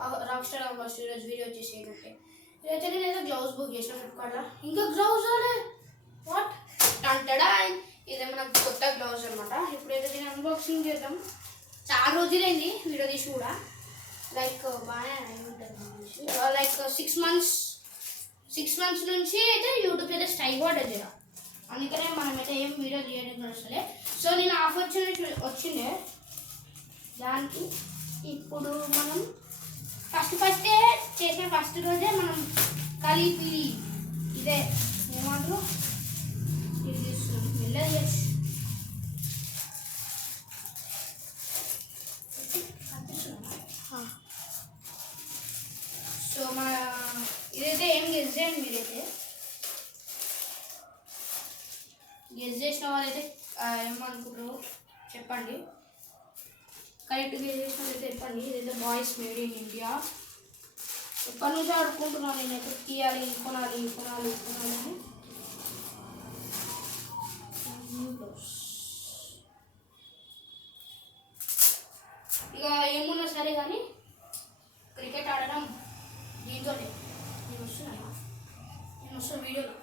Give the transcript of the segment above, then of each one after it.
Rock star first ఈరోజు video వచ్చేసి ఏంటంటే ఇదైతే నేనైతే గ్లౌజ్ బుక్ చేసిన ఫ్లిప్కార్ట్లో. ఇంకా గ్లౌజ్ వాట్ అంటాడా, ఇదే మనకు కొత్త గ్లౌజ్ అనమాట. ఇప్పుడైతే దీన్ని అన్బాక్సింగ్ చేద్దాం. చాలా రోజులైంది వీడియో తీసి కూడా, లైక్ బాగా ఉంటుంది. లైక్ 6 months నుంచి అయితే యూట్యూబ్ అయితే స్ట్రైక్ పడ్డది, అందుకనే మనమైతే ఏం వీడియో తీయడానికి వస్తలే. సో నేను ఆపర్చునిటీ వచ్చిండే దానికి. ఇప్పుడు మనం ఫస్టే చేసిన ఫస్ట్ రోజే మనం కలిపి ఇదే ఏమంటారు ఇది తీసుకున్నాం మెల్లగా. సో మన ఇదైతే ఏం గెస్ చేయండి, మీరైతే గెస్ చేసిన వాళ్ళైతే ఏమనుకుంటారు చెప్పండి. కరెక్ట్ గెస్ చేసిన వాళ్ళైతే చెప్పండి. ఇదైతే బాయ్స్ మేడ్ ఇన్ ఇండియా. ఎప్పటి నుంచో ఆడుకుంటున్నాను నేనైతే, తీయాలి కొనాలి అని. ఇక ఏమున్నా సరే కానీ క్రికెట్ ఆడడం దీంతో నేను వస్తున్నా వీడియోలో.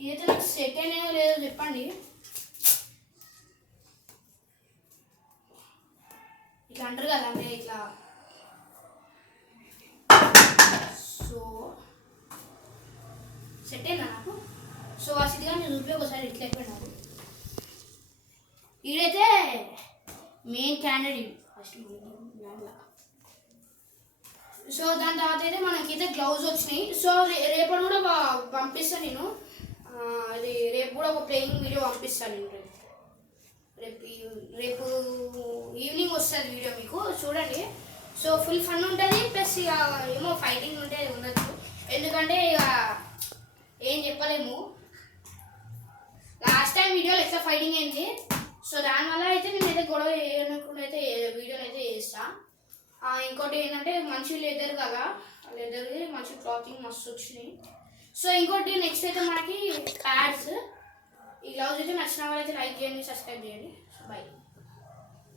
ఇదైతే నాకు సెట్ అయినాయో లేదో చెప్పండి. ఇట్లా అంటారు కదా, అంటే ఇట్లా. సో సెట్ అయిందా నాకు? సో ఆ సిటీగా నేను చూపి ఒకసారి ఇట్లా అయిపోయినాడు. ఈడైతే మెయిన్ క్యాండిడేట్ ఫస్ట్. సో దాని తర్వాత అయితే మనకైతే గ్లౌజ్ వచ్చినాయి. సో రేపు కూడా పంపిస్తాను నేను. అది రేపు కూడా ఒక ప్లేయింగ్ వీడియో పంపిస్తాను నేను. రేపు ఈవినింగ్ వస్తుంది వీడియో, మీకు చూడండి. సో ఫుల్ ఫన్ ఉంటుంది, ప్లస్ ఇక ఏమో ఫైటింగ్ ఉంటే ఉండొచ్చు, ఎందుకంటే ఇక ఏం చెప్పలేము. లాస్ట్ టైం వీడియోలో ఎక్స్ట్రా ఫైటింగ్ అయింది. సో దానివల్ల అయితే నేనైతే గొడవ చేయకుండా అయితే వీడియోని అయితే చేస్తాను. ఇంకోటి ఏంటంటే మంచి లెదర్ కదా, లెదర్కి మంచి క్లాతింగ్ మస్తు వచ్చినాయి. సో ఇంకోటి నెక్స్ట్ అయితే మనకి ప్యాడ్స్. ఈ గ్లౌజ్ అయితే నచ్చిన వాళ్ళైతే లైక్ చేయండి, సబ్స్క్రైబ్ చేయండి. బై.